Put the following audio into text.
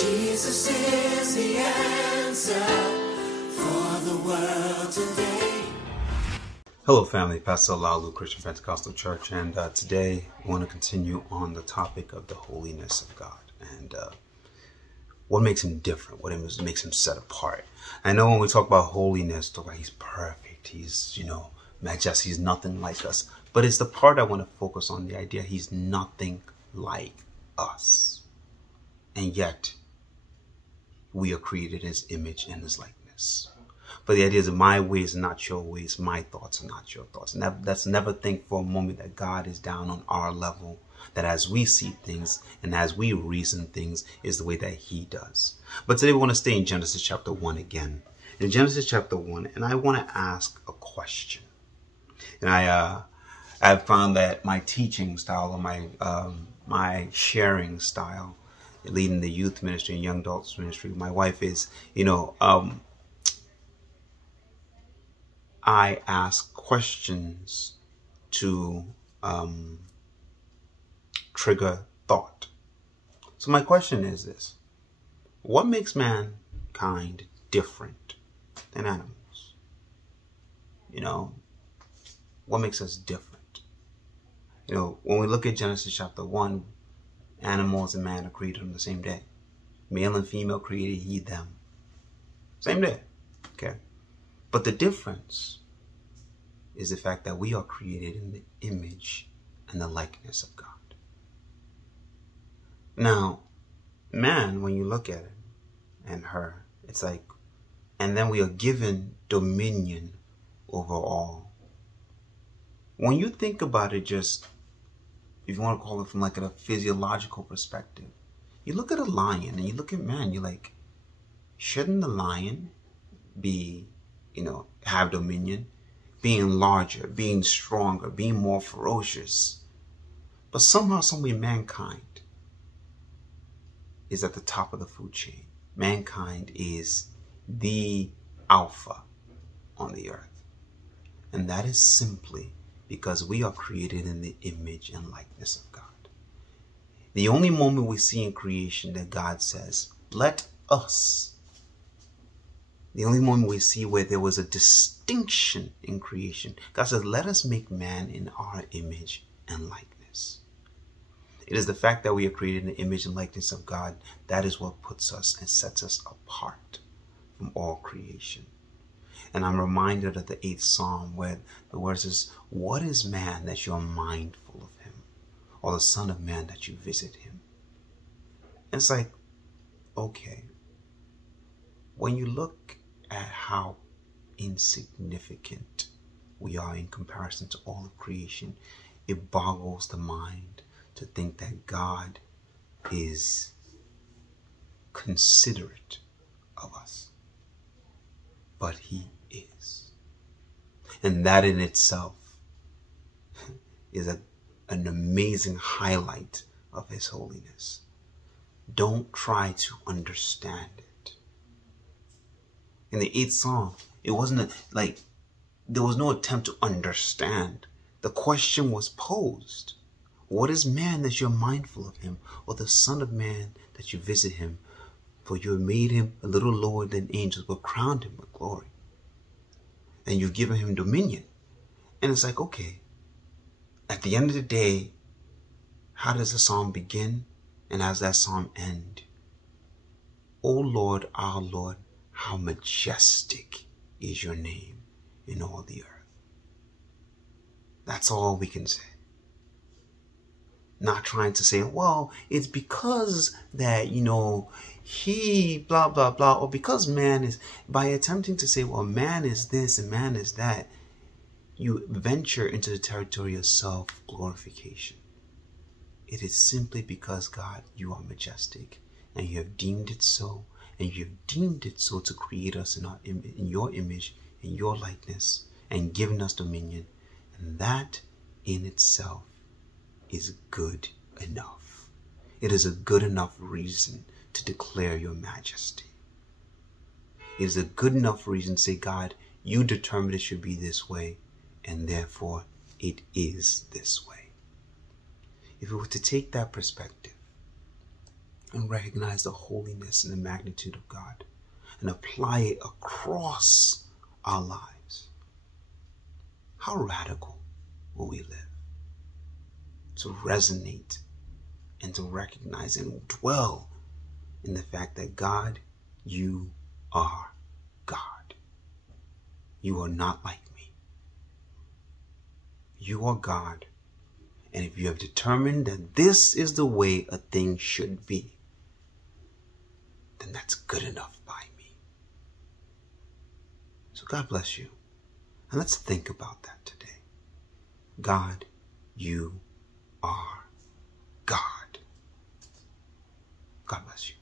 Jesus is the answer for the world today. Hello family, Pastor Laulu, Christian Pentecostal Church, and today I want to continue on the topic of the holiness of God and what makes him different, what makes him set apart. I know when we talk about holiness, talk about he's perfect, he's, majestic, he's nothing like us, but it's the part I want to focus on, the idea he's nothing like us, and yet we are created in his image and his likeness. But the idea is that my ways are not your ways, my thoughts are not your thoughts. And let's never think for a moment that God is down on our level, that as we see things and as we reason things is the way that he does. But today we want to stay in Genesis chapter 1 again. In Genesis chapter 1, and I want to ask a question. And I've found that my teaching style, or my sharing style, leading the youth ministry and young adults ministry, my wife is, I ask questions to trigger thought. So my question is this: what makes mankind different than animals? What makes us different? When we look at Genesis chapter 1, animals and man are created on the same day. Male and female created he, them. Same day. Okay. But the difference is the fact that we are created in the image and the likeness of God. Now, man, when you look at it, and her, it's like, and then we are given dominion over all. When you think about it, just, if you want to call it from like a physiological perspective, you look at a lion and you look at man, you're like, shouldn't the lion be, have dominion, being larger, being stronger, being more ferocious? But somehow, someway, mankind is at the top of the food chain. Mankind is the alpha on the earth. And that is simply because we are created in the image and likeness of God. The only moment we see in creation that God says, let us, the only moment we see where there was a distinction in creation, God says, let us make man in our image and likeness. It is the fact that we are created in the image and likeness of God that is what puts us and sets us apart from all creation. And I'm reminded of the 8th Psalm where the word says, what is man that you are mindful of him? Or the son of man that you visit him? And it's like, okay, when you look at how insignificant we are in comparison to all of creation, it boggles the mind to think that God is considerate of us. But he is. And that in itself is an amazing highlight of his holiness. Don't try to understand it. In the 8th Psalm, it wasn't there was no attempt to understand. The question was posed. What is man that you're mindful of him, or the son of man that you visit him? For you have made him a little lower than angels, but crowned him with glory. And you've given him dominion. And it's like, okay, at the end of the day, how does the psalm begin? And how does that psalm end? O Lord, our Lord, how majestic is your name in all the earth. That's all we can say. Not trying to say, well, it's because that, he blah, blah, blah, or because man is, by attempting to say, well, man is this and man is that, you venture into the territory of self-glorification. It is simply because, God, you are majestic, and you have deemed it so, and you have deemed it so to create us in your image, in your likeness, and given us dominion. And that in itself is good enough. It is a good enough reason to declare your majesty. It is a good enough reason to say, God, you determined it should be this way, and therefore it is this way. If we were to take that perspective, and recognize the holiness and the magnitude of God and apply it across our lives, how radical will we live? To resonate and to recognize and dwell in the fact that God, you are God. You are not like me. You are God. And if you have determined that this is the way a thing should be, then that's good enough by me. So God bless you. And let's think about that today. God, you are God. God bless you.